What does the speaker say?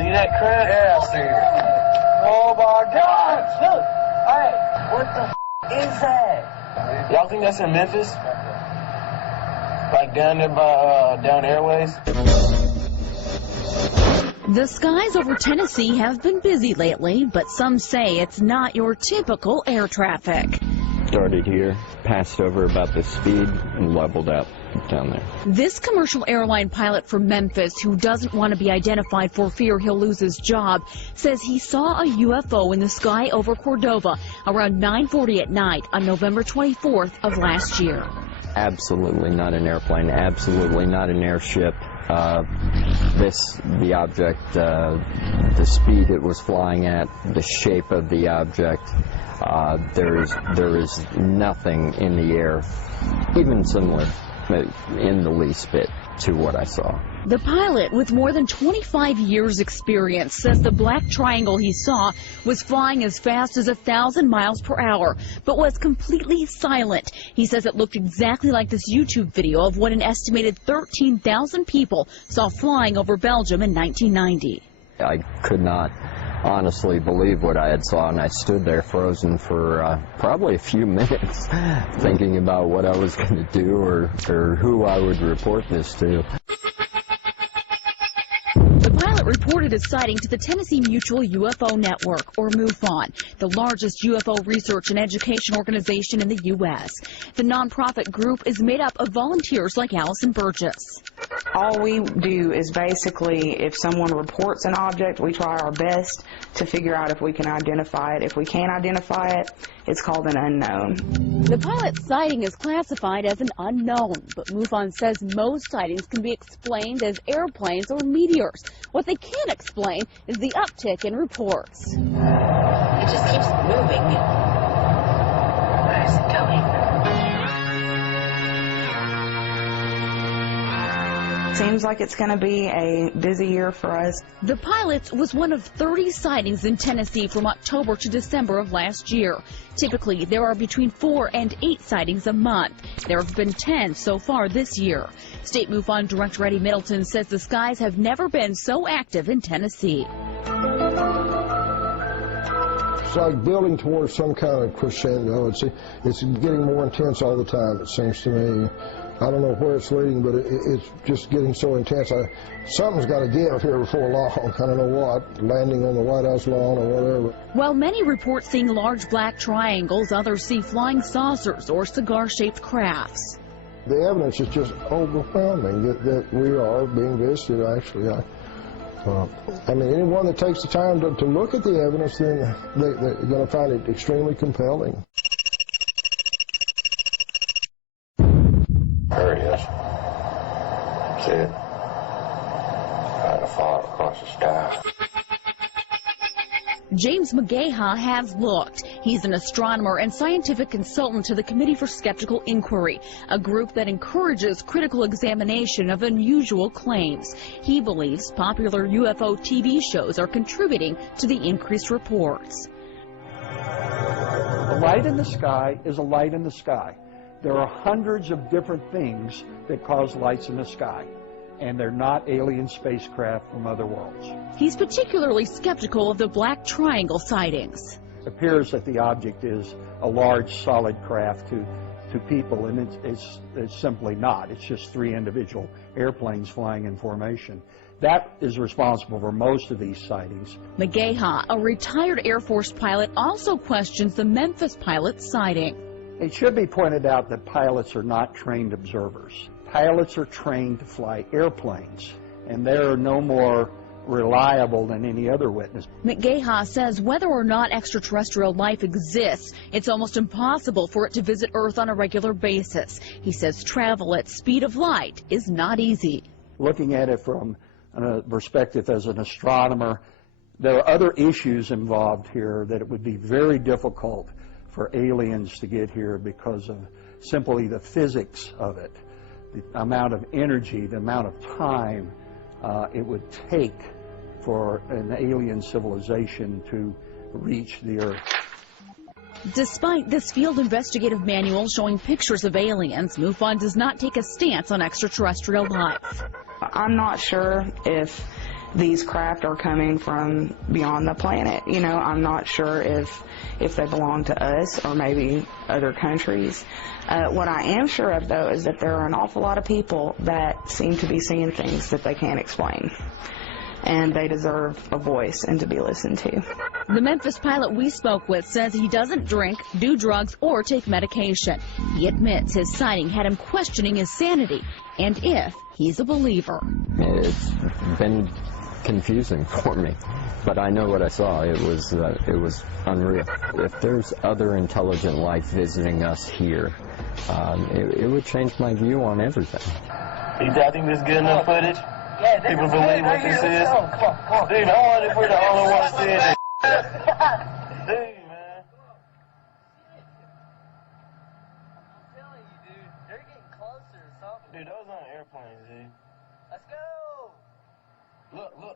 See that crap? Yeah, I see it. Oh my God! Look! Hey, what the is that? Y'all think that's in Memphis? Like down there by, down Airways? The skies over Tennessee have been busy lately, but some say it's not your typical air traffic. Started here, passed over about the speed, and leveled out down there. This commercial airline pilot from Memphis, who doesn't want to be identified for fear he'll lose his job, says he saw a UFO in the sky over Cordova around 9:40 at night on November 24th of last year. Absolutely not an airplane, absolutely not an airship. The object, the speed it was flying at, the shape of the object, there is nothing in the air, even similar in the least bit to what I saw. The pilot, with more than 25 years experience, says the black triangle he saw was flying as fast as 1,000 miles per hour, but was completely silent. He says it looked exactly like this YouTube video of what an estimated 13,000 people saw flying over Belgium in 1990. I could not honestly believe what I had saw, and I stood there frozen for probably a few minutes thinking about what I was going to do or who I would report this to. The pilot reported his sighting to the Tennessee Mutual UFO Network, or MUFON, the largest UFO research and education organization in the U.S. The nonprofit group is made up of volunteers like Allison Burgess. All we do is basically, if someone reports an object, we try our best to figure out if we can identify it. If we can't identify it, it's called an unknown. The pilot's sighting is classified as an unknown, but MUFON says most sightings can be explained as airplanes or meteors. What they can't explain is the uptick in reports. It just keeps moving. Where is it going? Seems like it's going to be a busy year for us. The pilot was one of 30 sightings in Tennessee from October to December of last year. Typically, there are between 4 and 8 sightings a month. There have been 10 so far this year. State MUFON Director Eddie Middleton says the skies have never been so active in Tennessee. It's like building towards some kind of crescendo. It's getting more intense all the time, it seems to me. I don't know where it's leading, but it's just getting so intense. Something's got to give here before long. I don't know what, landing on the White House lawn or whatever. While many report seeing large black triangles, others see flying saucers or cigar-shaped crafts. The evidence is just overwhelming that we are being visited, actually. I mean, anyone that takes the time to look at the evidence, then they're going to find it extremely compelling. There it is. See it? Trying to fall across the sky. James McGaha has looked. He's an astronomer and scientific consultant to the Committee for Skeptical Inquiry, a group that encourages critical examination of unusual claims. He believes popular UFO TV shows are contributing to the increased reports. A light in the sky is a light in the sky. There are hundreds of different things that cause lights in the sky, and they're not alien spacecraft from other worlds. He's particularly skeptical of the black triangle sightings. It appears that the object is a large solid craft to people, and it's simply not. It's just 3 individual airplanes flying in formation. That is responsible for most of these sightings. McGaha, a retired Air Force pilot, also questions the Memphis pilot's sighting. It should be pointed out that pilots are not trained observers. Pilots are trained to fly airplanes, and they're no more reliable than any other witness. McGaha says whether or not extraterrestrial life exists, it's almost impossible for it to visit Earth on a regular basis. He says travel at speed of light is not easy. Looking at it from a perspective as an astronomer, there are other issues involved here that it would be very difficult for aliens to get here because of simply the physics of it, the amount of energy, the amount of time it would take for an alien civilization to reach the Earth. Despite this field investigative manual showing pictures of aliens, MUFON does not take a stance on extraterrestrial life. I'm not sure if these craft are coming from beyond the planet. You know, I'm not sure if they belong to us or maybe other countries. What I am sure of, though, is that there are an awful lot of people that seem to be seeing things that they can't explain, and they deserve a voice and to be listened to. The Memphis pilot we spoke with says he doesn't drink, do drugs, or take medication. He admits his sighting had him questioning his sanity and if he's a believer. It's been confusing for me, but I know what I saw. It was unreal. If there's other intelligent life visiting us here, it would change my view on everything. You think this good enough footage? Yeah, People believe what this is? Come on. Dude, I wonder if we're the only ones seeing it. Dude, man. I'm telling you, dude, they're getting closer to something. Dude, those aren't airplanes, dude. Let's go. Look.